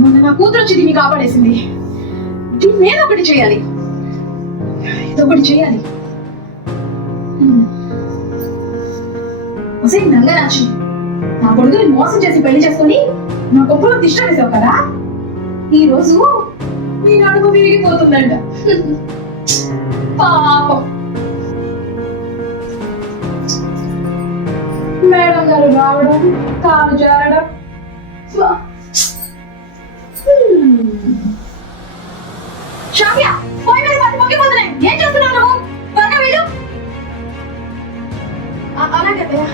మొన్న నా కూతురు వచ్చి దీన్ని కాపాడేసింది. దీన్ని ఏదో ఒకటి చేయాలి, ఏదో ఒకటి చేయాలి. ఒసే నంగరాచి, నా కొడుకుని మోసం చేసి పెళ్లి చేసుకుని నా గొప్పలో తిష్ట వేసావు కదా, ఈ రోజు నీ నడుము విరిగిపోతుందంట. పాపం మేడం గారు రావడం, కాలు జారడం. షాఫియా, పోయి మీద పట్టు మొక్కిపోతున్నాయి. ఏం చేస్తున్నావు నువ్వు? త్వరగా వెళ్ళు. అలాగే అత్తయ్య.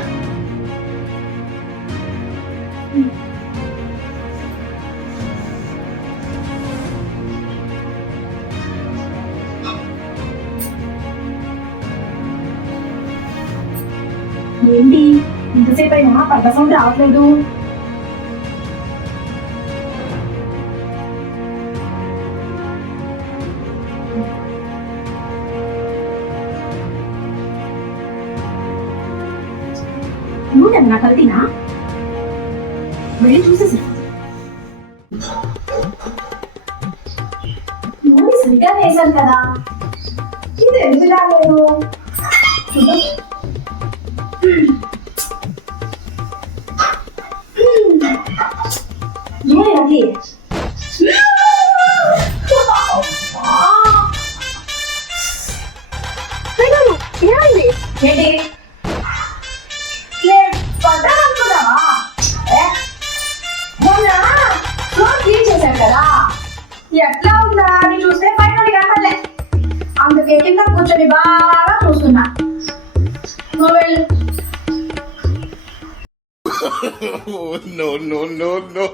ఏంటి ఇంతసేపు అయినా పక్క సౌండ్ రావట్లేదు? నువ్వు నా కల్తీనా? వెళ్ళి చూసేసి నువ్వు సరిగ్గా వేశాను కదా, ఇది ఎందుకు రాలేదు? ఏమైంది? ఏమైంది? ఏంటి పడ్డానుకున్నావా? మొన్న ఫ్లోర్ క్లీన్ చేశాను కదా, ఎట్లా ఉందా అని చూస్తే బయట కనపడలే. అందుకే కింద కూర్చొని బాగా చూస్తున్నా. నువ్వు వెళ్ళు. No, no, no, no.